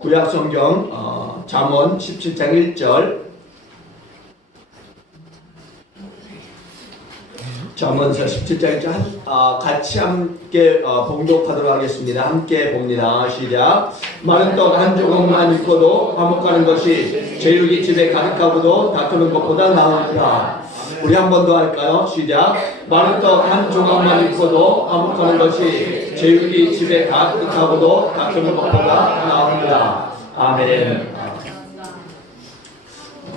구약성경 잠언 17장 1절, 잠언서 17장 1절 같이 함께 봉독하도록 하겠습니다. 함께 봅니다. 시작. 마른 떡 한 조각만 있고도 화목하는 것이 제육이 집에 가득하고도 다투는 것보다 나으니라. 우리 한 번 더 할까요? 시작. 마른 떡 한 조각만 있고도 화목하는 것이 제육이 집에 가득하고도 다투는 것보다 나으니라. 아멘.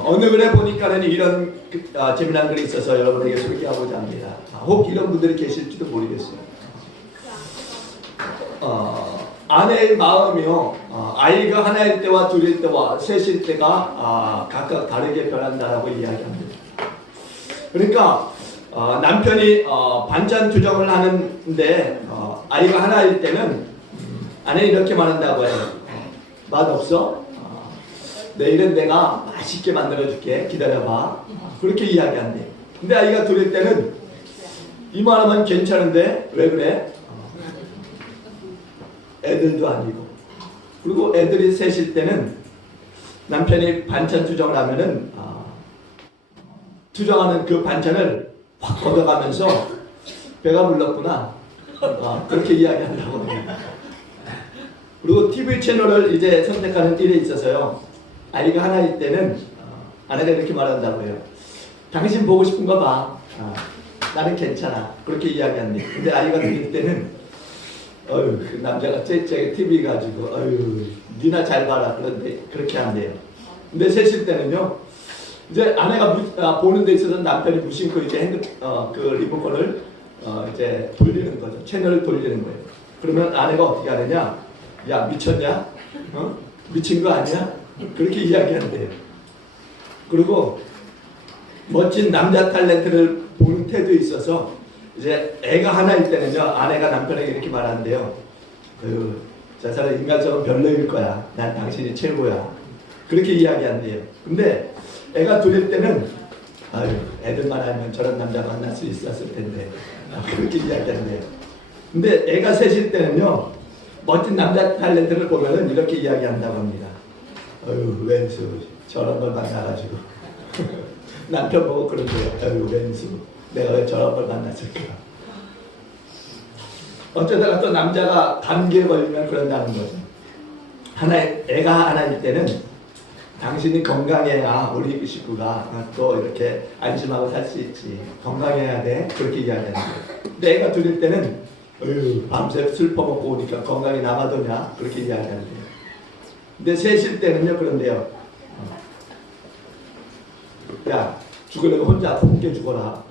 어느 글에 보니까는 이런 재미난 글이 있어서 여러분에게 소개하고자 합니다. 혹 이런 분들이 계실지도 모르겠어요. 아내의 마음이요, 아이가 하나일 때와 둘일 때와 셋일 때가 각각 다르게 변한다라고 이야기합니다. 그러니까 남편이 반찬 투정을 하는데 아이가 하나일 때는 아내는 이렇게 말한다고 해요. 맛없어? 내일은 내가 맛있게 만들어줄게. 기다려봐. 그렇게 이야기한대. 근데 아이가 둘일 때는 이만하면 괜찮은데 왜 그래? 애들도 아니고. 그리고 애들이 셋일 때는 남편이 반찬 투정을 하면은 투정하는 그 반찬을 확 걷어가면서 배가 불렀구나. 그렇게 이야기한다고 합니다. 그리고 TV 채널을 이제 선택하는 일에 있어서요, 아이가 하나일 때는 아내가 이렇게 말한다고 해요. 당신 보고 싶은가 봐. 나는 괜찮아. 그렇게 이야기한대. 근데 아이가 둘일 때는 그 남자가 째째게 TV 가지고 니나 잘 봐라. 그런데 그렇게 한대요. 근데 셋일 때는요, 이제 아내가 보는 데 있어서 남편이 무심코 이제 그 리모컨을 이제 돌리는 거죠. 채널을 돌리는 거예요. 그러면 아내가 어떻게 하느냐? 야, 미쳤냐? 미친 거 아니야? 그렇게 이야기한대요. 그리고 멋진 남자 탤런트를 보는 태도에 있어서 이제 애가 하나일 때는요, 아내가 남편에게 이렇게 말하는데요. 저 사람 인간적으로 별로일 거야. 난 당신이 최고야. 그렇게 이야기한대요. 근데 애가 둘일 때는 애들만 알면 저런 남자 만날 수 있었을 텐데. 그렇게 이야기한대요. 근데 애가 셋일 때는요, 멋진 남자 탤런트를 보면은 이렇게 이야기한다고 합니다. 웬수 저런 걸 만나가지고 남편 보고 그런데요. 웬수 내가 왜 저런 걸 만났을까. 어쩌다가 또 남자가 감기에 걸리면 그런다는 거죠. 애가 하나일 때는 당신이 건강해야 우리 식구가 또 이렇게 안심하고 살 수 있지. 건강해야 돼. 그렇게 이야기하는 거예요. 근데 애가 둘일 때는 밤새 술 퍼먹고 오니까 건강이 남아도냐. 그렇게 이야기하는 거예요. 근데 셋일 때는요, 그런데요. 야, 죽으려면 혼자 굶게 죽어라.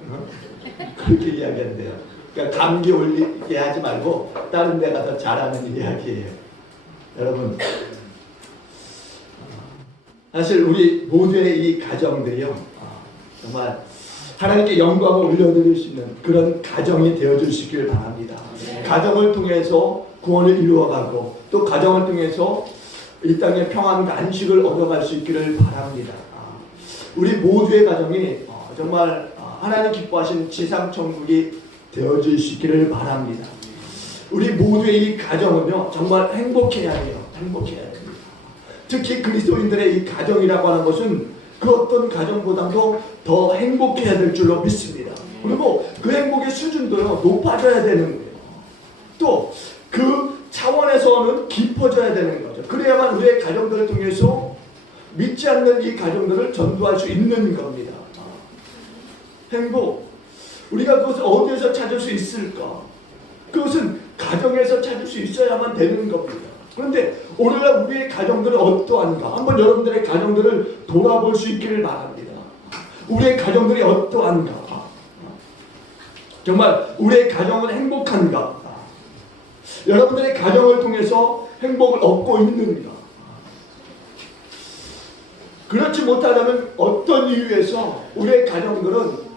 그렇게 이야기한대요. 그러니까 감기 올리게 하지 말고 다른 데 가서 잘하는 이야기예요. 여러분, 사실 우리 모두의 이 가정들이요, 정말 하나님께 영광을 올려드릴 수 있는 그런 가정이 되어주시길 바랍니다. 가정을 통해서 구원을 이루어가고 또 가정을 통해서 이 땅의 평안과 안식을 얻어갈 수 있기를 바랍니다. 우리 모두의 가정이 정말 하나님 기뻐하신 지상천국이 되어질 수 있기를 바랍니다. 우리 모두의 이 가정은요, 정말 행복해야 해요. 행복해야 됩니다. 특히 그리스도인들의 이 가정이라고 하는 것은 그 어떤 가정보다도 더 행복해야 될 줄로 믿습니다. 그리고 그 행복의 수준도요, 높아져야 되는 거예요. 또 그 차원에서는 깊어져야 되는 거죠. 그래야만 우리의 가정들을 통해서 믿지 않는 이 가정들을 전도할 수 있는 겁니다. 행복, 우리가 그것을 어디에서 찾을 수 있을까? 그것은 가정에서 찾을 수 있어야만 되는 겁니다. 그런데 오늘날 우리의 가정들은 어떠한가? 한번 여러분들의 가정들을 돌아볼 수 있기를 바랍니다. 우리의 가정들이 어떠한가? 정말 우리의 가정은 행복한가? 여러분들의 가정을 통해서 행복을 얻고 있는가? 그렇지 못하다면 어떤 이유에서 우리의 가정들은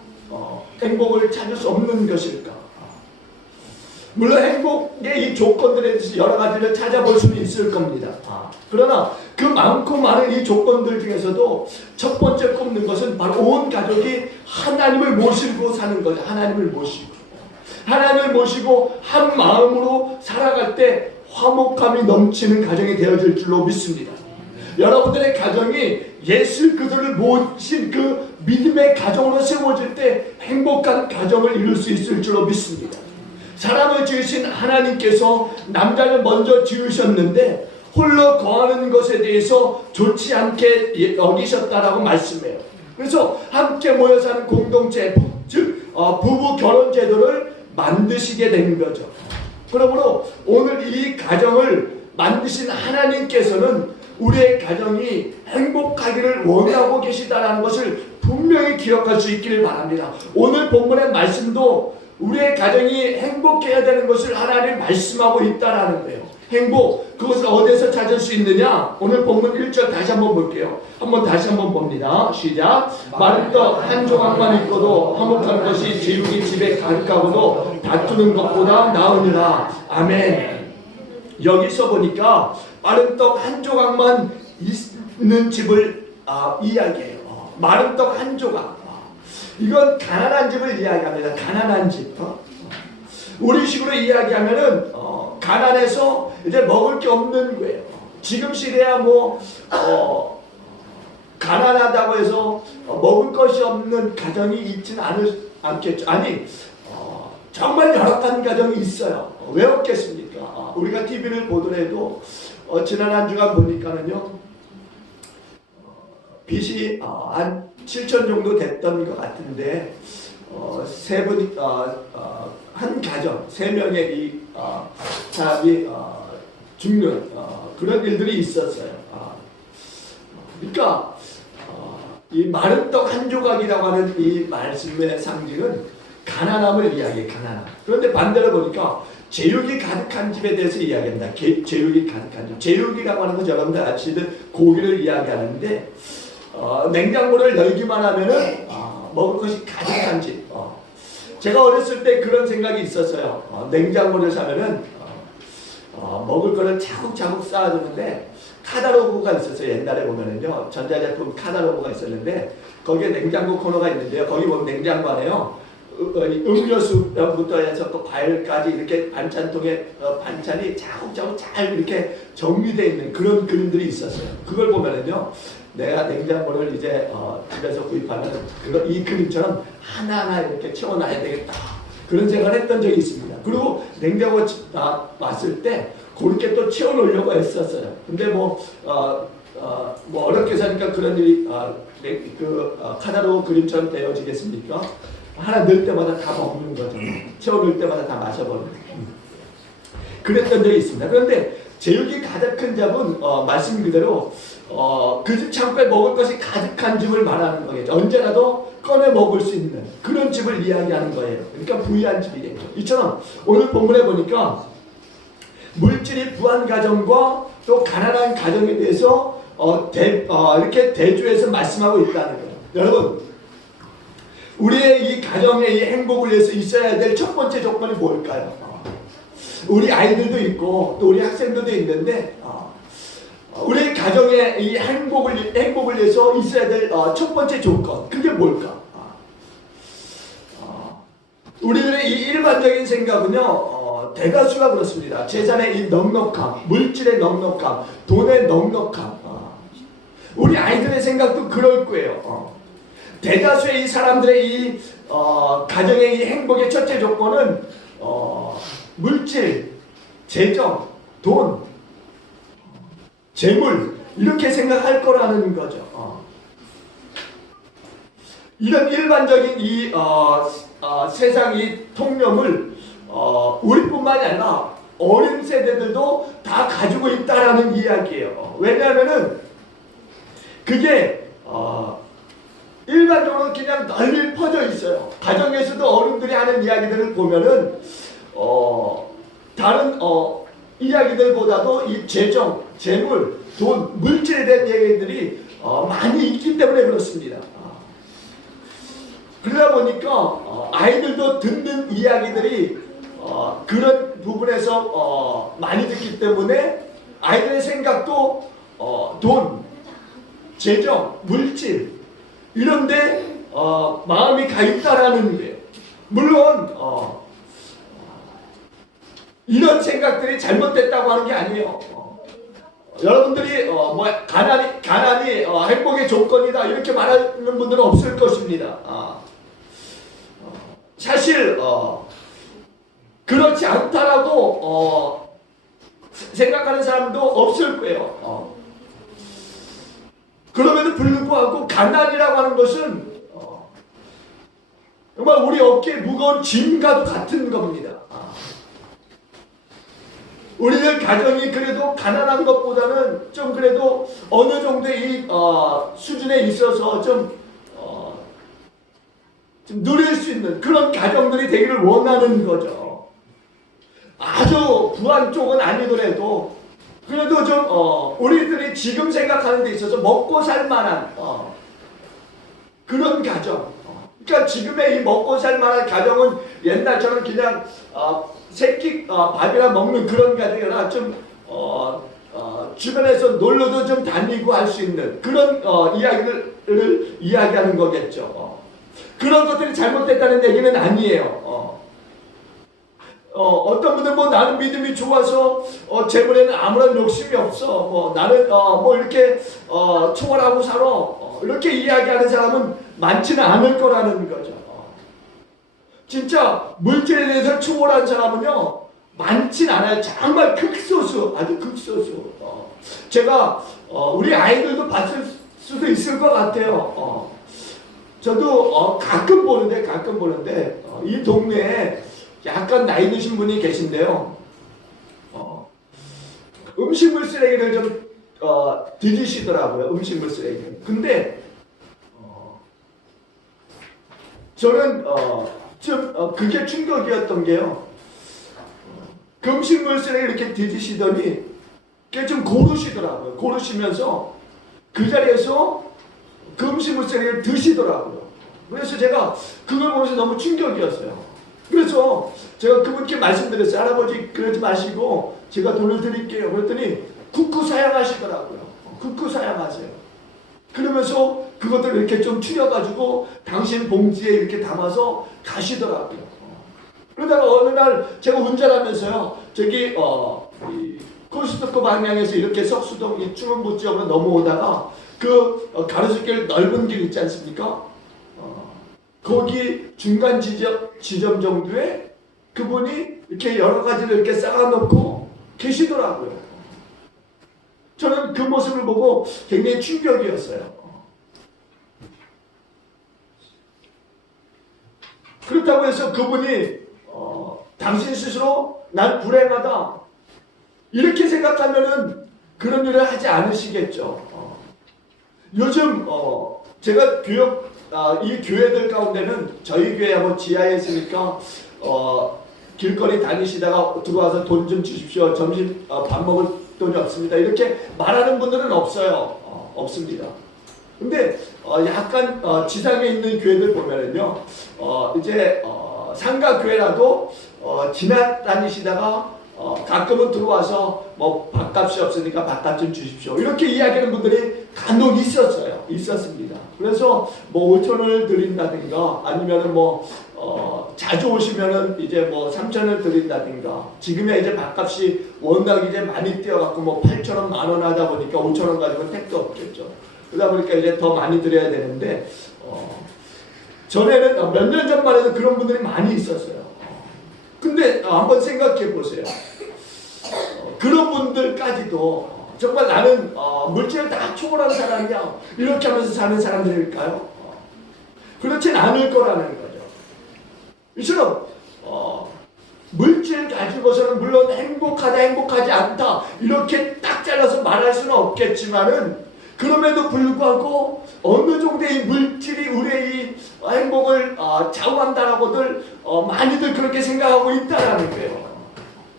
행복을 찾을 수 없는 것일까? 물론 행복의 이 조건들에 대해서 여러 가지를 찾아볼 수는 있을 겁니다. 그러나 그 많고 많은 이 조건들 중에서도 첫 번째 꼽는 것은 바로 온 가족이 하나님을 모시고 사는 거죠. 하나님을 모시고 한 마음으로 살아갈 때 화목함이 넘치는 가정이 되어질 줄로 믿습니다. 여러분들의 가정이 예수 그리스도를 모신 그 믿음의 가정으로 세워질 때 행복한 가정을 이룰 수 있을 줄로 믿습니다. 사람을 지으신 하나님께서 남자를 먼저 지으셨는데 홀로 거하는 것에 대해서 좋지 않게 여기셨다라고 말씀해요. 그래서 함께 모여 사는 공동체, 즉 부부 결혼 제도를 만드시게 된 거죠. 그러므로 오늘 이 가정을 만드신 하나님께서는 우리의 가정이 행복하기를 원하고 계시다는 것을 분명히 기억할 수 있기를 바랍니다. 오늘 본문의 말씀도 우리의 가정이 행복해야 되는 것을 하나님 말씀하고 있다라는 거예요. 행복, 그것을 어디서 찾을 수 있느냐? 오늘 본문 1절 다시 한번 볼게요. 다시 한번 봅니다. 시작. 마른 떡 한 조각만 있고도 화목한 것이 제육이 집에 가득하고도 다투는 것보다 나으니라. 아멘. 여기서 보니까 마른 떡 한 조각만 있는 집을 이야기해요. 마른 떡 한 조각. 이건 가난한 집을 이야기합니다. 가난한 집. 우리 식으로 이야기하면은 가난해서 이제 먹을 게 없는 거예요. 지금 시대야 가난하다고 해서 먹을 것이 없는 가정이 있지는 않겠죠. 아니 정말 열악한 가정이 있어요. 왜 없겠습니까? 우리가 TV를 보더라도 지난 한 주간 보니까는요, 빚이 한 7천 정도 됐던 것 같은데 한 가정 3명의 이 사람이 죽는 그런 일들이 있었어요. 그러니까 이 마른 떡 한 조각이라고 하는 이 말씀의 상징은 가난함을 이야기해. 가난함. 그런데 반대로 보니까 제육이 가득한 집에 대해서 이야기합니다. 제육이 가득한 집. 제육이라고 하는 건 여러분들 아시는 고기를 이야기하는데 냉장고를 열기만 하면은 먹을 것이 가득한 집. 제가 어렸을 때 그런 생각이 있었어요. 냉장고를 사면은 먹을 거를 차곡차곡 쌓아두는데 카다로그가 있었어요. 옛날에 보면은요, 전자제품 카다로그가 있었는데 거기에 냉장고 코너가 있는데요. 거기 보면 냉장고 안에요, 음료수부터 해서 또 과일까지 이렇게 반찬통에 반찬이 차곡차곡 잘 이렇게 정리되어 있는 그런 그림들이 있었어요. 그걸 보면은요, 내가 냉장고를 이제 집에서 구입하면 이 그림처럼 하나하나 이렇게 채워놔야 되겠다, 그런 생각을 했던 적이 있습니다. 그리고 냉장고 왔을 때 그렇게 또 채워놓으려고 했었어요. 근데 어렵게 사니까 그런 일이 카다로그 그림처럼 되어지겠습니까? 하나 넣을 때마다 다 먹는 거죠. 채워놓을 때마다 다 마셔버리는. 그랬던 적이 있습니다. 그런데 제육이 가득한 집은 말씀 그대로 그 집 창고에 먹을 것이 가득한 집을 말하는 거겠죠. 언제라도 꺼내 먹을 수 있는 그런 집을 이야기하는 거예요. 그러니까 부유한 집이겠죠. 이처럼 오늘 본문에 보니까 물질이 부한 가정과 또 가난한 가정에 대해서 이렇게 대조해서 말씀하고 있다는 거예요. 여러분, 우리의 이 가정의 이 행복을 위해서 있어야 될 첫 번째 조건이 뭘까요? 우리 아이들도 있고 또 우리 학생들도 있는데 우리 가정의 이 행복을 위해서 있어야 될 첫 번째 조건, 그게 뭘까? 우리들의 이 일반적인 생각은요, 대다수가 그렇습니다. 재산의 이 넉넉함, 물질의 넉넉함, 돈의 넉넉함. 우리 아이들의 생각도 그럴 거예요. 대다수의 이 사람들의 이 가정의 이 행복의 첫째 조건은 물질, 재정, 돈, 재물, 이렇게 생각할 거라는 거죠. 이런 일반적인 이 세상 이 통념을 우리뿐만이 아니라 어린 세대들도 다 가지고 있다라는 이야기예요. 왜냐하면은 그게 일반적으로 그냥 널리 퍼져 있어요. 가정에서도 어른들이 하는 이야기들을 보면은 다른 이야기들보다도 이 재정, 재물, 돈, 물질에 대한 얘기들이 많이 있기 때문에 그렇습니다. 그러다 보니까 아이들도 듣는 이야기들이 그런 부분에서 많이 듣기 때문에 아이들의 생각도 돈, 재정, 물질 이런데 마음이 가 있다라는 거예요. 물론 이런 생각들이 잘못됐다고 하는 게 아니에요. 여러분들이 뭐 가난이 행복의 조건이다 이렇게 말하는 분들은 없을 것입니다. 사실 그렇지 않다라고 생각하는 사람도 없을 거예요. 그럼에도 불구하고 가난이라고 하는 것은 정말 우리 어깨에 무거운 짐과도 같은 겁니다. 우리들 가정이 그래도 가난한 것보다는 좀 그래도 어느 정도의 수준에 있어서 좀 누릴 수 있는 그런 가정들이 되기를 원하는 거죠. 아주 부한 쪽은 아니더라도 그래도 좀 우리들이 지금 생각하는 데 있어서 먹고 살 만한 그런 가정. 그러니까 지금의 이 먹고 살 만한 가정은 옛날처럼 그냥 새끼 밥이나 먹는 그런 가정이 아니라 좀 주변에서 놀러도 좀 다니고 할 수 있는 그런 이야기를 이야기하는 거겠죠. 그런 것들이 잘못됐다는 얘기는 아니에요. 어떤 분들 뭐 나는 믿음이 좋아서 재물에는 아무런 욕심이 없어. 뭐 나는 뭐 이렇게 초월하고 살아. 이렇게 이야기하는 사람은 많지는 않을 거라는 거죠. 진짜 물질에 대해서 초월한 사람은요 많진 않아요. 정말 극소수, 아주 극소수. 제가 우리 아이들도 봤을 수도 있을 것 같아요. 저도 가끔 보는데 이 동네에 약간 나이 드신 분이 계신데요. 음식물 쓰레기를 좀 뒤지시더라고요. 음식물 쓰레기. 근데 저는 좀 그게 충격이었던 게요. 그 음식물 쓰레기 이렇게 뒤지시더니 그게 좀 고르시더라고요. 고르시면서 그 자리에서 그 음식물 쓰레기를 드시더라고요. 그래서 제가 그걸 보면서 너무 충격이었어요. 그래서 제가 그분께 말씀드렸어요. 할아버지 그러지 마시고 제가 돈을 드릴게요. 그랬더니 국구 사양하시더라고요. 국구 사양하세요. 그러면서 그것들을 이렇게 좀 추려가지고 당신 봉지에 이렇게 담아서 가시더라고요. 그러다가 어느 날 제가 운전하면서요. 저기 코스트코 방향에서 이렇게 석수동 이 충원부 지역으로 넘어오다가 그 가로수길 넓은 길 있지 않습니까? 거기 중간 지점 정도에 그분이 이렇게 여러 가지를 이렇게 쌓아놓고 계시더라고요. 저는 그 모습을 보고 굉장히 충격이었어요. 그렇다고 해서 그분이 당신 스스로 난 불행하다 이렇게 생각하면은 그런 일을 하지 않으시겠죠. 요즘 제가 이 교회들 가운데는 저희 교회하고 지하에 있으니까 길거리 다니시다가 들어와서 돈 좀 주십시오. 점심 밥 먹을 돈이 없습니다. 이렇게 말하는 분들은 없어요. 없습니다. 근데 약간 지상에 있는 교회들 보면은요, 이제 상가 교회라도 지나다니시다가 가끔은 들어와서 뭐 밥값이 없으니까 밥값 좀 주십시오. 이렇게 이야기하는 분들이 간혹 있었습니다. 그래서 뭐 5,000원을 드린다든가 아니면은 뭐 자주 오시면은 이제 뭐 3,000원을 드린다든가 지금의 이제 밥값이 워낙 이제 많이 뛰어갖고 뭐 8,000원, 10,000원 하다 보니까 5,000원 가지고는 택도 없겠죠. 그러다 보니까 이제 더 많이 드려야 되는데 전에는 몇 년 전만 해도 그런 분들이 많이 있었어요. 근데 한번 생각해 보세요. 그런 분들까지도 정말 나는 물질을 다 초월한 사람이야 이렇게 하면서 사는 사람들일까요? 그렇진 않을 거라는 거죠. 이처럼 물질 가지고서는 물론 행복하다 행복하지 않다 이렇게 딱 잘라서 말할 수는 없겠지만은 그럼에도 불구하고 어느 정도의 물질이 우리의 이 행복을 좌우한다라고들 많이들 그렇게 생각하고 있다라는 거예요.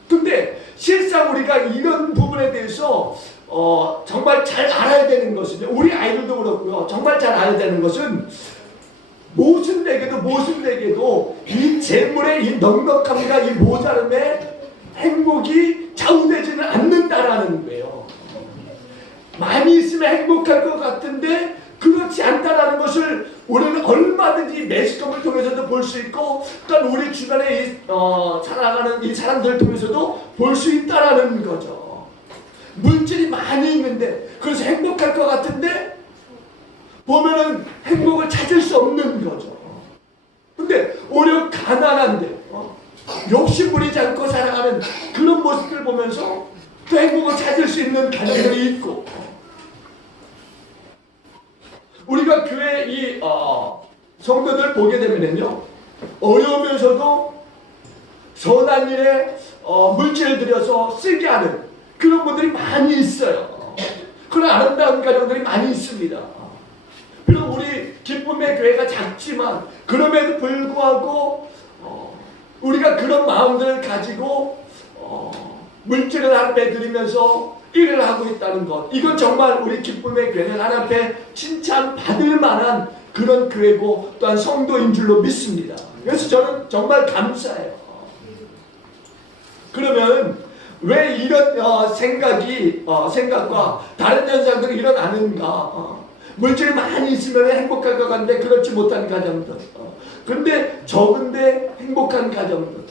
근데 실상 우리가 이런 부분에 대해서 정말 잘 알아야 되는 것은요. 우리 아이들도 그렇고요. 정말 잘 알아야 되는 것은 모순되게도 이 재물의 이 넉넉함과 이 모자름의 행복이 좌우되지는 않는다라는 거예요. 많이 있으면 행복할 것 같은데 그렇지 않다라는 것을 우리는 얼마든지 매스컴을 통해서도 볼 수 있고 또한 우리 주변에 살아가는 이 사람들을 통해서도 볼 수 있다라는 거죠. 물질이 많이 있는데 그래서 행복할 것 같은데 보면은 행복을 찾을 수 없는 거죠. 근데 오히려 가난한데 욕심 부리지 않고 살아가는 그런 모습을 보면서 또 행복을 찾을 수 있는 가정들이 있고 우리가 교회 이 성도들 보게 되면요 어려우면서도 선한 일에 물질을 들여서 쓰게 하는 그런 분들이 많이 있어요. 그런 아름다운 가정들이 많이 있습니다. 비록 우리 기쁨의 교회가 작지만 그럼에도 불구하고 우리가 그런 마음들을 가지고 물질을 하나님께 드리면서 일을 하고 있다는 것, 이건 정말 우리 기쁨의 교회는 하나님 앞에 칭찬받을 만한 그런 교회고 또한 성도인 줄로 믿습니다. 그래서 저는 정말 감사해요. 그러면 왜 이런 생각과 다른 현상들이 일어나는가? 물질이 많이 있으면 행복할 것 같은데 그렇지 못한 가정들, 그런데 적은데 행복한 가정들,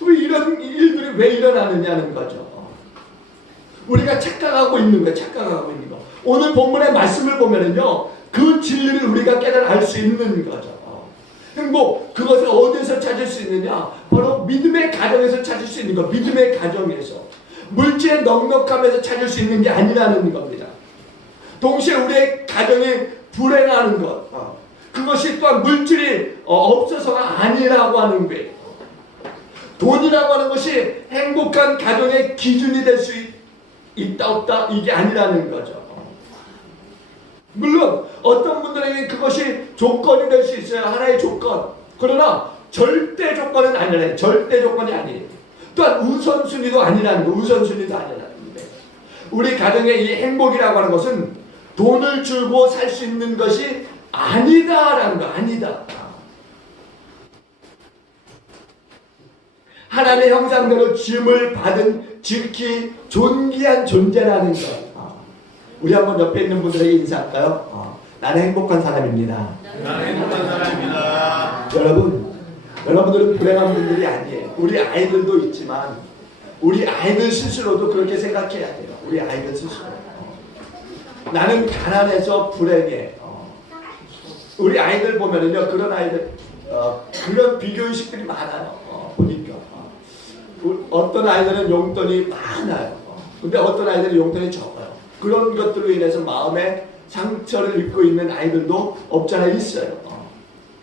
왜 이런 일들이 왜 일어나느냐는 거죠. 우리가 착각하고 있는 거예요. 착각하고 있는 거. 오늘 본문의 말씀을 보면은요, 그 진리를 우리가 깨달아 알 수 있는 거죠. 행복, 그것을 어디서 찾을 수 있느냐? 바로 믿음의 가정에서 찾을 수 있는 거. 믿음의 가정에서. 물질의 넉넉함에서 찾을 수 있는 게 아니라는 겁니다. 동시에 우리의 가정이 불행하는 것, 그것이 또한 물질이 없어서가 아니라고 하는 거예요. 돈이라고 하는 것이 행복한 가정의 기준이 될 수 있다 없다 이게 아니라는 거죠. 물론 어떤 분들에게 그것이 조건이 될 수 있어요. 하나의 조건. 그러나 절대 조건은 아니래요. 절대 조건이 아니에요. 또한 우선순위도 아니라는 거. 우선순위도 아니라는 거예요. 우리 가정의 이 행복이라고 하는 것은 돈을 주고 살 수 있는 것이 아니다라는 거. 아니다. 하나님의 형상대로 지음을 받은 지극히 존귀한 존재라는 것. 우리 한번 옆에 있는 분들에게 인사할까요? 나는 행복한 사람입니다. 나는 행복한 사람입니다. 여러분들은 불행한 분들이 아니에요. 우리 아이들도 있지만 우리 아이들 스스로도 그렇게 생각해야 돼요. 우리 아이들 스스로. 나는 가난해서 불행해. 우리 아이들 보면은요, 그런 아이들, 그런 비교의식들이 많아요. 보니까. 어떤 아이들은 용돈이 많아요. 근데 어떤 아이들은 용돈이 적어요. 그런 것들로 인해서 마음에 상처를 입고 있는 아이들도 없잖아 있어요.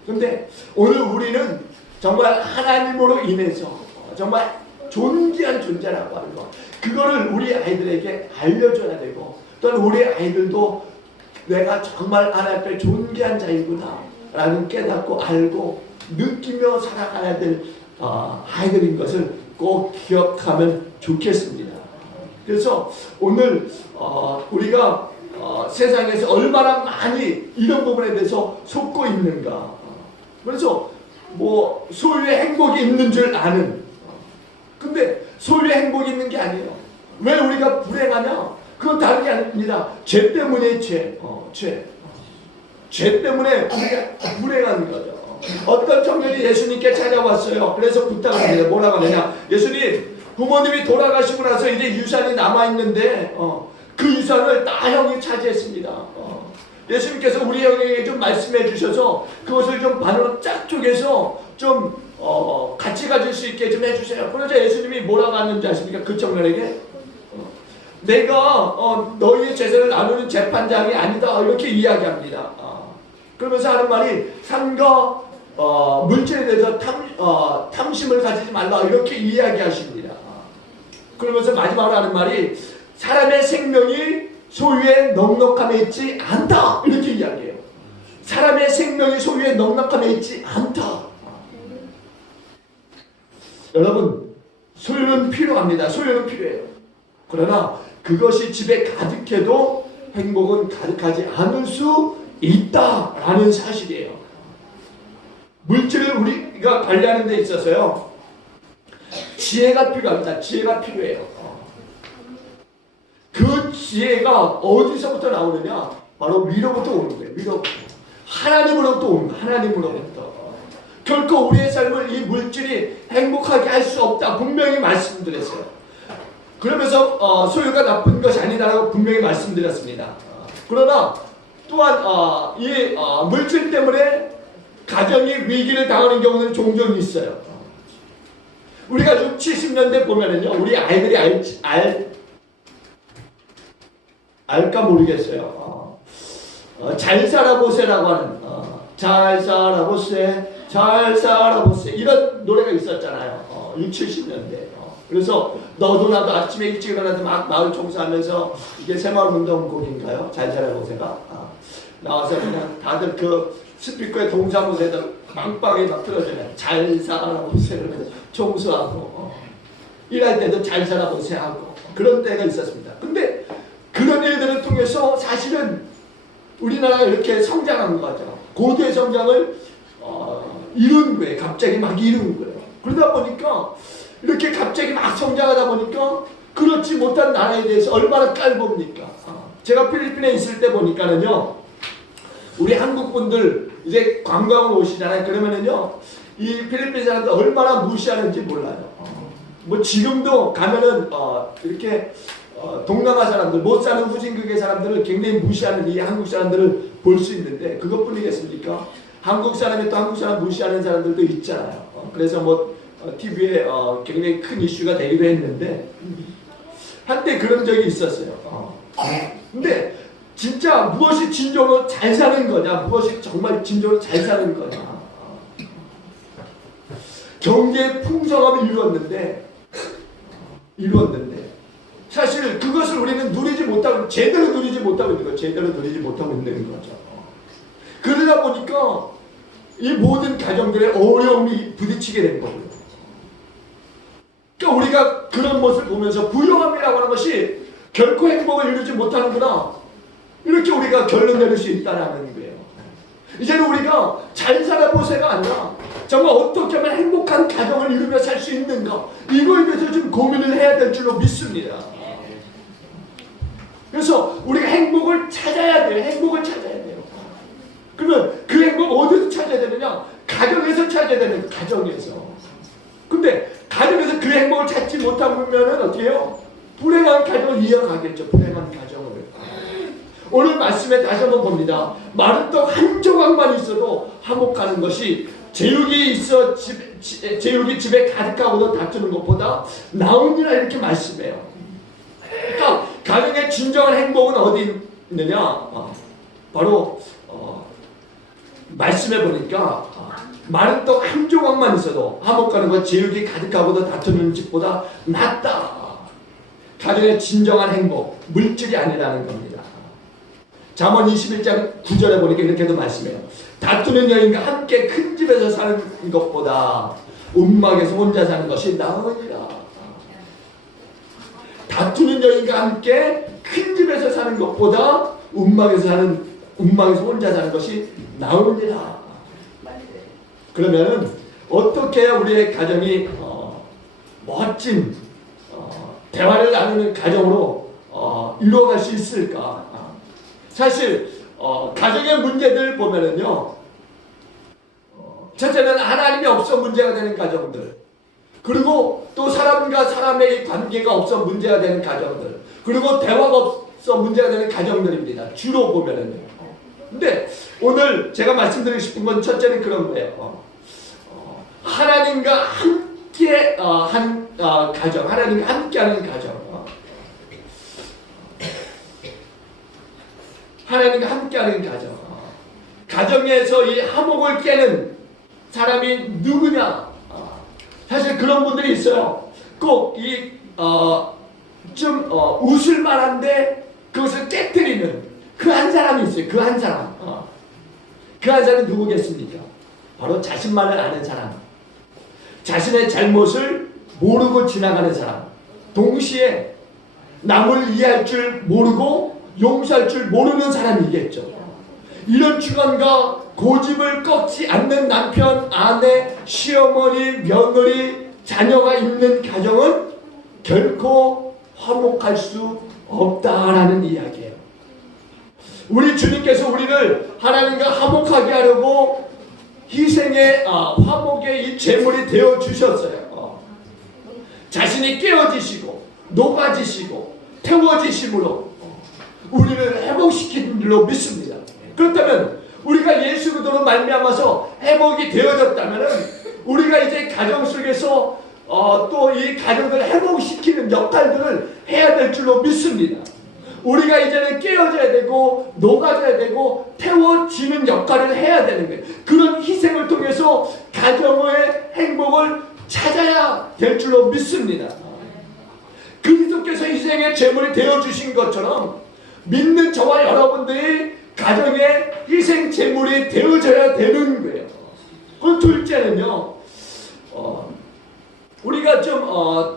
근데 오늘 우리는 정말 하나님으로 인해서 정말 존귀한 존재라고 하는 거, 그거를 우리 아이들에게 알려줘야 되고, 또는 우리 아이들도 내가 정말 하나님 앞에 존귀한 자이구나 라는 깨닫고 알고 느끼며 살아가야 될 아이들인 것을 꼭 기억하면 좋겠습니다. 그래서 오늘 우리가 세상에서 얼마나 많이 이런 부분에 대해서 속고 있는가. 그래서 뭐 소유의 행복이 있는 줄 아는, 근데 소유의 행복이 있는 게 아니에요. 왜 우리가 불행하냐? 그건 다른 게 아닙니다. 죄 때문에 죄 때문에 우리가 불행한 거죠. 어떤 청년이 예수님께 찾아왔어요. 그래서 부탁을 합니다. 뭐라고 하느냐? 예수님, 부모님이 돌아가시고 나서 이제 유산이 남아있는데 그 유산을 다 형이 차지했습니다. 예수님께서 우리 형에게 좀 말씀해 주셔서 그것을 좀 반으로 쫙 쪼개서 좀 같이 가질 수 있게 좀 해주세요. 그러자 예수님이 뭐라고 하는지 아십니까? 그 청년에게 내가 너희의 재산을 나누는 재판장이 아니다 이렇게 이야기합니다. 그러면서 하는 말이 삶과 물질에 대해서 탐심을 가지지 말라 이렇게 이야기하십니다. 그러면서 마지막으로 하는 말이 사람의 생명이 소유의 넉넉함에 있지 않다 이렇게 이야기해요. 사람의 생명이 소유의 넉넉함에 있지 않다. 여러분, 소유는 필요합니다. 소유는 필요해요. 그러나 그것이 집에 가득해도 행복은 가득하지 않을 수 있다라는 사실이에요. 물질을 우리가 관리하는 데 있어서요, 지혜가 필요합니다. 지혜가 필요해요. 그 지혜가 어디서부터 나오느냐? 바로 위로부터 오는 거예요. 위로부터. 하나님으로부터 온 거야. 하나님으로부터. 결코 우리의 삶을 이 물질이 행복하게 할 수 없다. 분명히 말씀드렸어요. 그러면서 소유가 나쁜 것이 아니다라고 분명히 말씀드렸습니다. 그러나 또한 이 물질 때문에 가정이 위기를 당하는 경우는 종종 있어요. 우리가 60, 70년대 보면은요, 우리 아이들이 알까 모르겠어요. 잘 살아보세라고 하는, 잘 살아보세, 잘 살아보세, 이런 노래가 있었잖아요. 60, 70년대. 그래서 너도 나도 아침에 일찍 일어나서 막 마을 청소하면서, 이게 새마을 운동곡인가요? 잘 살아보세가 나와서 그냥 다들 그 스피커에 동사무소에다 빵빵히 막 틀어주면 잘 살아보세 그러면서 청소하고, 일할 때도 잘 살아보세 하고 그런 때가 있었습니다. 근데 그런 일들을 통해서 사실은 우리나라가 이렇게 성장한 거죠. 고도의 성장을 이룬 거예요. 갑자기 막 이룬 거예요. 그러다 보니까 이렇게 갑자기 막 성장하다 보니까 그렇지 못한 나라에 대해서 얼마나 깔봅니까? 제가 필리핀에 있을 때 보니까는요, 우리 한국 분들 이제 관광을 오시잖아요. 그러면은요, 이 필리핀 사람들 얼마나 무시하는지 몰라요. 뭐 지금도 가면은 이렇게 동남아 사람들, 못 사는 후진국의 사람들을 굉장히 무시하는 이 한국 사람들을 볼 수 있는데, 그것뿐이겠습니까? 한국 사람이 또 한국 사람 무시하는 사람들도 있잖아요. 그래서 뭐 TV에 굉장히 큰 이슈가 되기도 했는데, 한때 그런 적이 있었어요. 근데 진짜 무엇이 진정으로 잘 사는 거냐, 무엇이 정말 진정으로 잘 사는 거냐. 경제의 풍성함을 이루었는데 사실 그것을 우리는 누리지 못하고, 제대로 누리지 못하고 있는 거죠. 제대로 누리지 못하고 있는 거죠. 그러다 보니까 이 모든 가정들의 어려움이 부딪히게 된 거고요. 그러니까 우리가 그런 모습을 보면서 부유함이라고 하는 것이 결코 행복을 이루지 못하는구나, 이렇게 우리가 결론 내릴 수 있다는 거예요. 이제는 우리가 잘 살아보세가 아니라 정말 어떻게 하면 행복한 가정을 이루며 살 수 있는가, 이거에 대해서 좀 고민을 해야 될 줄로 믿습니다. 그래서 우리가 행복을 찾아야 돼요. 행복을 찾아야 돼요. 그러면 그 행복 어디서 찾아야 되느냐? 가정에서 찾아야 되는, 가정에서. 근데 가정에서 그 행복을 찾지 못하면 어떻게 해요? 불행한 가정을 이어가겠죠. 불행한 가정을. 오늘 말씀에 다시 한번 봅니다. 마른 떡 한 조각만 있어도 화목하는 것이 제육이 집에 가득하고도 다투는 것보다 나으니라, 이렇게 말씀해요. 그러니까 가정의 진정한 행복은 어디 있느냐? 바로 말씀해 보니까 마른 떡 한 조각만 있어도 화목하는 것, 제육이 가득하고도 다투는 집보다 낫다. 가정의 진정한 행복, 물질이 아니라는 겁니다. 잠언 21장 9절에 보니까 이렇게도 말씀해요. 다투는 여인과 함께 큰 집에서 사는 것보다 움막에서 혼자 사는 것이 나으니라. 다투는 여인과 함께 큰 집에서 사는 것보다 움막에서 혼자 사는 것이 나으니라. 그러면 어떻게 해야 우리의 가정이 멋진 대화를 나누는 가정으로 이루어갈 수 있을까? 사실 가정의 문제들 보면은요, 첫째는 하나님이 없어 문제가 되는 가정들, 그리고 또 사람과 사람의 관계가 없어 문제가 되는 가정들, 그리고 대화가 없어 문제가 되는 가정들입니다. 주로 보면은요. 근데 오늘 제가 말씀드리고 싶은 건 첫째는 그런 거예요. 하나님과 함께 한 가정, 하나님과 함께하는 가정. 하나님과 함께하는 가정. 가정에서 이 화목을 깨는 사람이 누구냐? 사실 그런 분들이 있어요. 꼭 좀 웃을 만한데 그것을 깨뜨리는 그 한 사람이 있어요. 그 한 사람. 그 한 사람이 누구겠습니까? 바로 자신만을 아는 사람. 자신의 잘못을 모르고 지나가는 사람. 동시에 남을 이해할 줄 모르고 용서할 줄 모르는 사람이겠죠. 이런 주관과 고집을 꺾지 않는 남편, 아내, 시어머니, 며느리, 자녀가 있는 가정은 결코 화목할 수 없다라는 이야기예요. 우리 주님께서 우리를 하나님과 화목하게 하려고 희생의 화목의 이 제물이 되어 주셨어요. 자신이 깨어지시고 녹아지시고 태워지심으로 우리를 회복시킨 줄로 믿습니다. 그렇다면 우리가 예수 그리스도로 말미암아서 회복이 되어졌다면 우리가 이제 가정 속에서 또 이 가정을 회복시키는 역할들을 해야 될 줄로 믿습니다. 우리가 이제는 깨어져야 되고 녹아져야 되고 태워지는 역할을 해야 되는 거예요. 그런 희생을 통해서 가정의 행복을 찾아야 될 줄로 믿습니다. 그리스도께서 희생의 제물이 되어주신 것처럼 믿는 저와 여러분들이 가정의 희생 제물이 되어져야 되는 거예요. 그 둘째는요, 우리가 좀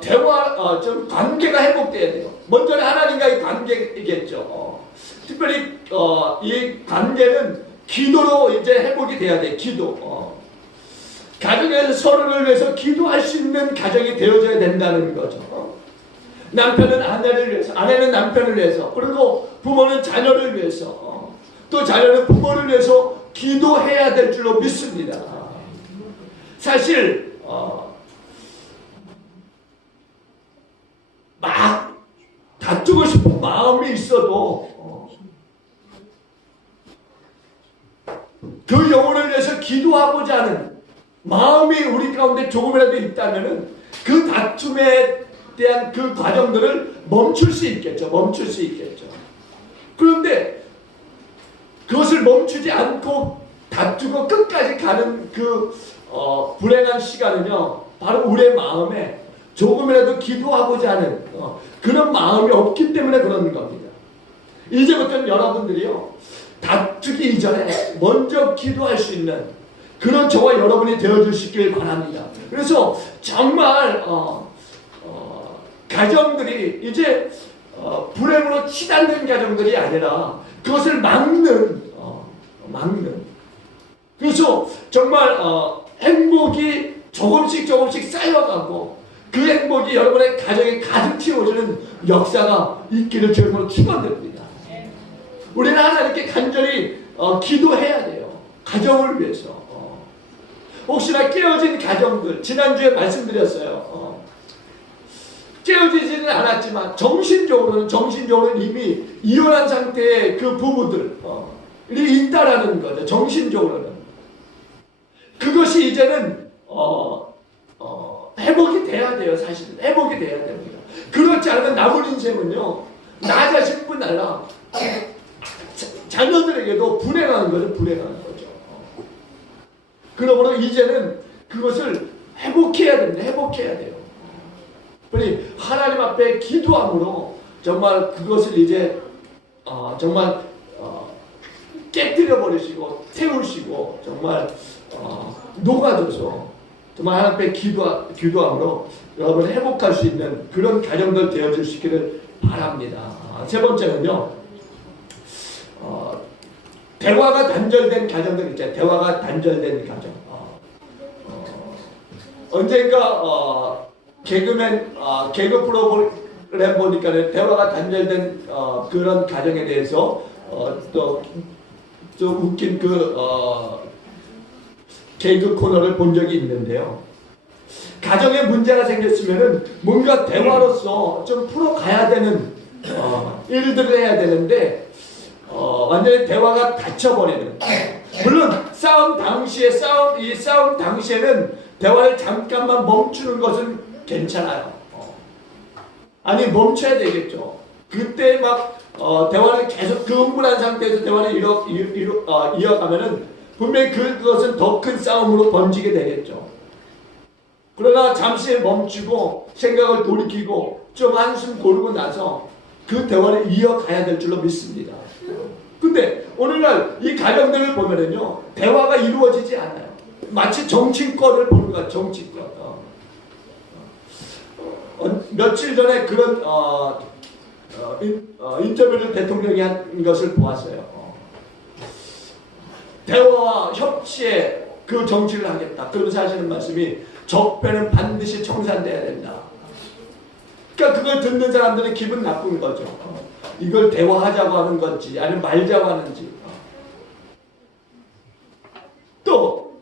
좀 관계가 회복돼야 돼요. 먼저는 하나님과의 관계이겠죠. 특별히 이 관계는 기도로 이제 회복이 돼야 돼. 기도. 가정에서 서로를 위해서 기도할 수 있는 가정이 되어져야 된다는 거죠. 남편은 아내를 위해서, 아내는 남편을 위해서, 그리고 부모는 자녀를 위해서, 또 자녀는 부모를 위해서 기도해야 될 줄로 믿습니다. 사실 막 다투고 싶은 마음이 있어도 그 영혼을 위해서 기도하고자 하는 마음이 우리 가운데 조금이라도 있다면 그 다툼에 대한 그 과정들을 멈출 수 있겠죠. 멈출 수 있겠죠. 그런데 그것을 멈추지 않고 다투고 끝까지 가는 그 불행한 시간은요, 바로 우리의 마음에 조금이라도 기도하고자 하는 그런 마음이 없기 때문에 그러는 겁니다. 이제부터는 여러분들이요, 다투기 이전에 먼저 기도할 수 있는 그런 저와 여러분이 되어주시길 바랍니다. 그래서 정말 가정들이 이제 불행으로 치닫는 가정들이 아니라 그것을 막는 그래서 정말 행복이 조금씩 쌓여가고 그 행복이 여러분의 가정에 가득 채워지는 역사가 있기를 주님으로 축원드립니다. 우리는 하나님께 간절히 기도해야 돼요. 가정을 위해서. 혹시나 깨어진 가정들, 지난주에 말씀드렸어요. 깨어지지는 않았지만 정신적으로는 이미 이혼한 상태의 그 부부들이 있다라는 거죠. 정신적으로는. 그것이 이제는 회복이 돼야 돼요. 사실은 회복이 돼야 됩니다. 그렇지 않으면 남은 인생은요, 나 자신뿐 아니라 자녀들에게도 불행한 거죠. 그러므로 이제는 그것을 회복해야 됩니다. 회복해야 돼요. 그러니 하나님 앞에 기도함으로 정말 그것을 이제 정말 깨뜨려 버리시고 태우시고 정말 녹아줘서 정말 하나님 앞에 기도함으로 여러분 회복할 수 있는 그런 가정들 되어주시기를 바랍니다. 세 번째는요, 대화가 단절된 가정들 있잖아요. 대화가 단절된 가정. 언젠가 개그 프로그램 보니까 대화가 단절된 그런 가정에 대해서 또 좀 웃긴 개그 코너를 본 적이 있는데요. 가정에 문제가 생겼으면은 뭔가 대화로서 좀 풀어가야 되는 일들을 해야 되는데 완전히 대화가 닫혀버리는. 물론 싸움 당시에는 대화를 잠깐만 멈추는 것은 괜찮아요. 아니 멈춰야 되겠죠. 그때 막 대화를 계속 그 흥분한 상태에서 대화를 이어가면은 분명히 그것은 더 큰 싸움으로 번지게 되겠죠. 그러나 잠시 멈추고 생각을 돌이키고 좀 한숨 고르고 나서 그 대화를 이어가야 될 줄로 믿습니다. 근데 오늘날 이 가정들을 보면은요, 대화가 이루어지지 않아요. 마치 정치권을 보는 것 같아요. 정치권. 며칠 전에 그런 인터뷰를 대통령이 한 것을 보았어요. 대화와 협치에 그 정치를 하겠다. 그러면서 하시는 말씀이 적폐는 반드시 청산돼야 된다. 그러니까 그걸 듣는 사람들은 기분 나쁜 거죠. 이걸 대화하자고 하는 건지 아니면 말자고 하는지. 또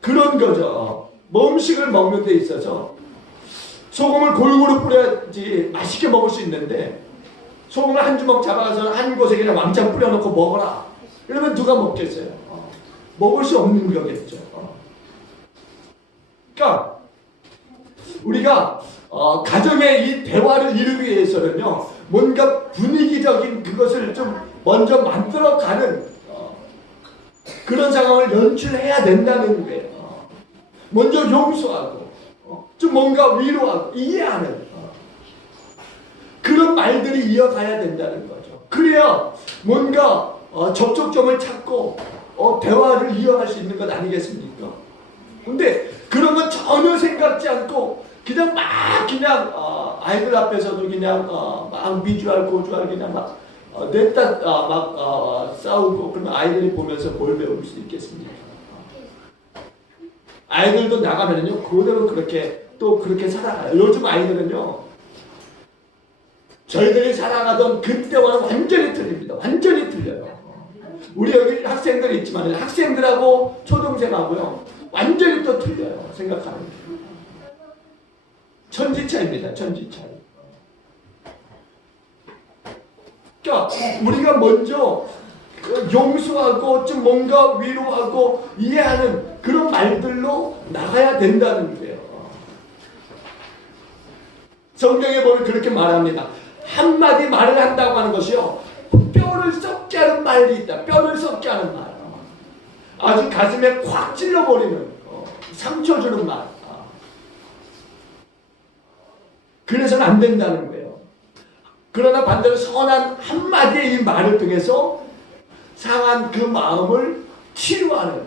그런 거죠. 뭐 음식을 먹는 데 있어서 소금을 골고루 뿌려야지 맛있게 먹을 수 있는데 소금을 한 주먹 잡아서 한 곳에 그냥 왕창 뿌려놓고 먹어라. 이러면 누가 먹겠어요? 먹을 수 없는 거겠죠. 그러니까 우리가 가정의 이 대화를 이루기 위해서는요, 뭔가 분위기적인 그것을 좀 먼저 만들어가는 그런 상황을 연출해야 된다는 거예요. 먼저 용서하고 좀 뭔가 위로하고 이해하는 그런 말들이 이어가야 된다는 거죠. 그래야 뭔가 접촉점을 찾고 대화를 이어갈 수 있는 것 아니겠습니까? 근데 그런 건 전혀 생각지 않고 그냥 막 그냥 아이들 앞에서도 그냥 막 미주알 고주알 그냥 막 냈다 막 싸우고 그러면 아이들이 보면서 뭘 배울 수 있겠습니까? 아이들도 나가면은요 그대로 그렇게 또 그렇게 살아가요. 요즘 아이들은요 저희들이 살아가던 그때와는 완전히 틀립니다. 완전히 틀려요. 우리 여기 학생들 있지만 학생들하고 초등생하고요 완전히 또 틀려요. 생각하는 게 천지차입니다. 천지차이. 그러니까 우리가 먼저 용서하고 좀 뭔가 위로하고 이해하는 그런 말들로 나가야 된다는 거예요. 성경에 보면 그렇게 말합니다. 한마디 말을 한다고 하는 것이요 뼈를 썩게 하는 말이 있다. 뼈를 썩게 하는 말. 아주 가슴에 콱 찔러버리는 상처 주는 말. 그래서는 안 된다는 거예요. 그러나 반대로 선한 한마디의 이 말을 통해서 상한 그 마음을 치유하는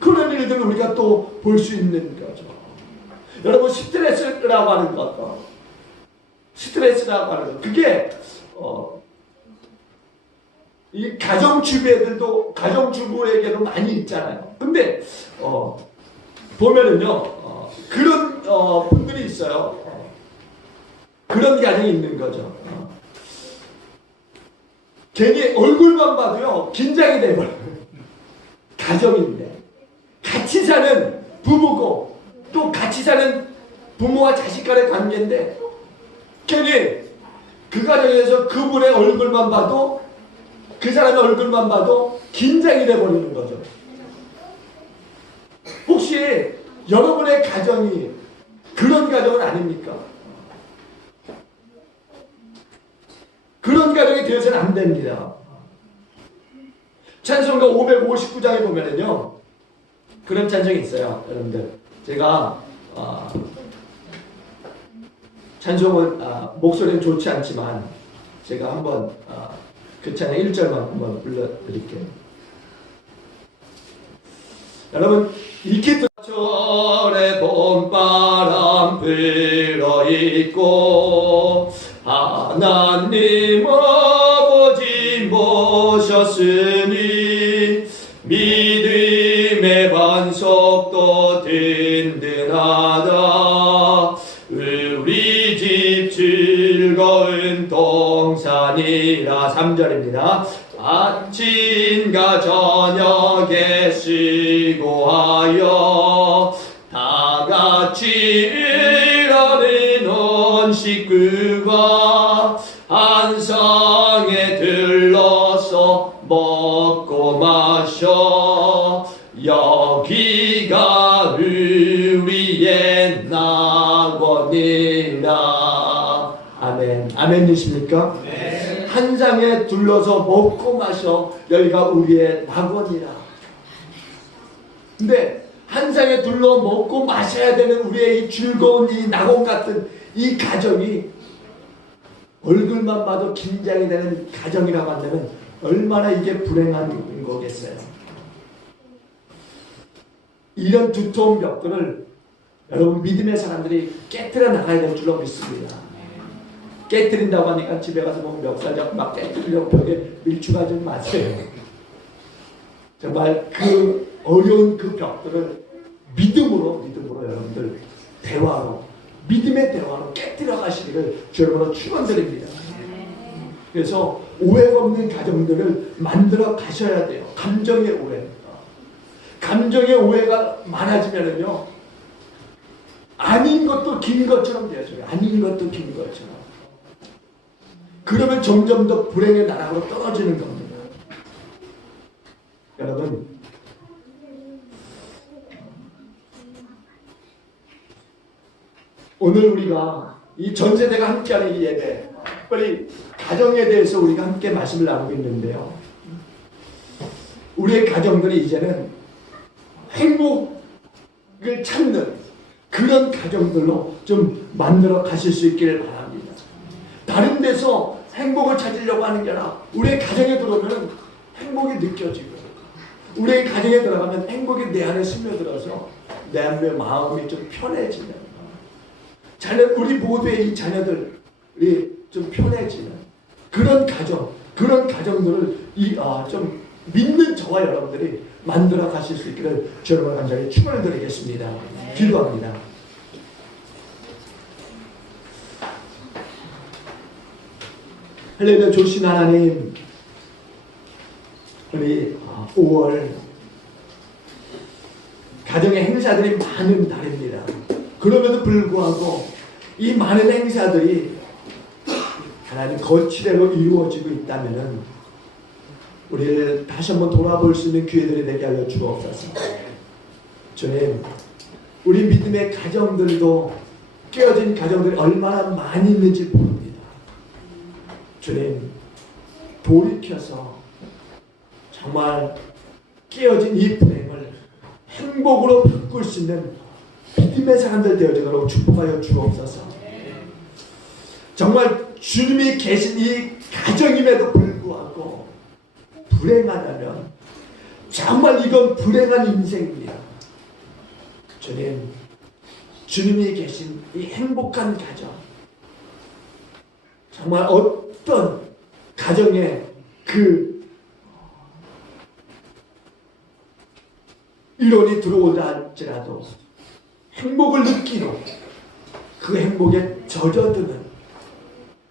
그런 일들을 우리가 또 볼 수 있는 거죠. 여러분 스트레스라고 하는 것, 스트레스라고 하는 것, 그게 이 가정주부애들도 가정주부에게도 많이 있잖아요. 근데 보면은요 그런 분들이 있어요. 그런 가정이 있는 거죠. 괜히 얼굴만 봐도요 긴장이 돼버려요. 가정인데 같이 사는 부부고 또 같이 사는 부모와 자식 간의 관계인데 괜히 그 가정에서 그분의 얼굴만 봐도 그 사람의 얼굴만 봐도 긴장이 돼버리는 거죠. 혹시 여러분의 가정이 그런 가정은 아닙니까? 그런 가정이 되어서는 안 됩니다. 찬송가 559장에 보면은요 그런 찬송이 있어요. 여러분들 제가 찬송은 목소리는 좋지 않지만 제가 한번 그 찬양 1절만 한번 불러드릴게요. 여러분 이렇게 철의 봄바람 불어있고 하나님 아버지 모셨으니 믿음의 반석도 든든하다. 우리 집 즐거운 동산이라. 3절입니다. 아침과 저녁에 수고하여 다같이 일하는 온 식구가 한 상에 들러서 먹고 마셔. 여기가 우리의 낙원이라. 아멘. 아멘이십니까? 네. 한 상에 둘러서 먹고 마셔. 여기가 우리의 낙원이라. 근데 한 상에 둘러 먹고 마셔야 되는 우리의 이 즐거운 이 낙원 같은 이 가정이 얼굴만 봐도 긴장이 되는 가정이라고 한다면 얼마나 이게 불행한 거겠어요. 이런 두터운 벽들을 여러분 믿음의 사람들이 깨트려 나가야 될 줄로 믿습니다. 깨트린다고 하니까 집에 가서 보면 멱살 잡고 막 깨트리려고 벽에 밀축하지 마세요. 정말 그 어려운 그 벽들을 믿음으로 여러분들 대화로 믿음의 대화로 깨뜨려 가시기를 주여러분으로 축원드립니다. 그래서 오해가 없는 가정들을 만들어 가셔야 돼요. 감정의 오해입니다. 감정의 오해가 많아지면은요, 아닌 것도 긴 것처럼 되어져요. 아닌 것도 긴 것처럼. 그러면 점점 더 불행의 나락으로 떨어지는 겁니다. 여러분, 오늘 우리가 이 전 세대가 함께하는 이 예배, 특별히 가정에 대해서 우리가 함께 말씀을 나누고 있는데요. 우리의 가정들이 이제는 행복을 찾는 그런 가정들로 좀 만들어 가실 수 있기를 바랍니다. 다른 데서 행복을 찾으려고 하는 게 아니라 우리의 가정에 들어오면 행복이 느껴지고, 우리의 가정에 들어가면 행복이 내 안에 스며들어서 내 안의 마음이 좀 편해지는, 우리 모두의 이 자녀들이 좀 편해지는 그런 가정, 그런 가정들을 좀 믿는 저와 여러분들이 만들어 가실 수 있기를 여러분 간절히 축원을 드리겠습니다. 기도합니다. 할렐루야. 좋으신 하나님, 우리 5월 가정의 행사들이 많은 달입니다. 그럼에도 불구하고 이 많은 행사들이 하나님 거칠애로 이루어지고 있다면은 우리를 다시 한번 돌아볼 수 있는 기회들이 되게 하여 주옵소서. 주님, 우리 믿음의 가정들도 깨어진 가정들이 얼마나 많이 있는지 모릅니다. 주님, 돌이켜서 정말 깨어진 이 불행을 행복으로 바꿀 수 있는 믿음의 사람들 되어지도록 축복하여 주옵소서. 정말 주님이 계신 이 가정임에도 불구하고 불행하다면 정말 이건 불행한 인생입니다. 주님, 주님이 계신 이 행복한 가정, 정말 어떤 가정에 그 이론이 들어오다 할지라도 행복을 느끼고 그 행복에 젖어드는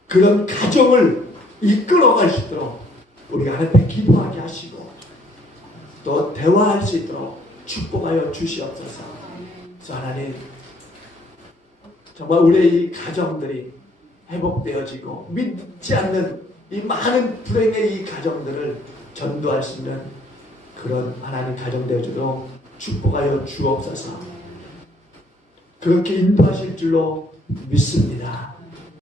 그런 가정을 이끌어갈 수 있도록 우리가 하나님께 기도하게 하시고 또 대화할 수 있도록 축복하여 주시옵소서. 그래서 하나님, 정말 우리의 이 가정들이 회복되어지고 믿지 않는 이 많은 불행의 이 가정들을 전도할 수 있는 그런 하나님 가정 되어주도록 축복하여 주옵소서. 그렇게 인도하실 줄로 믿습니다.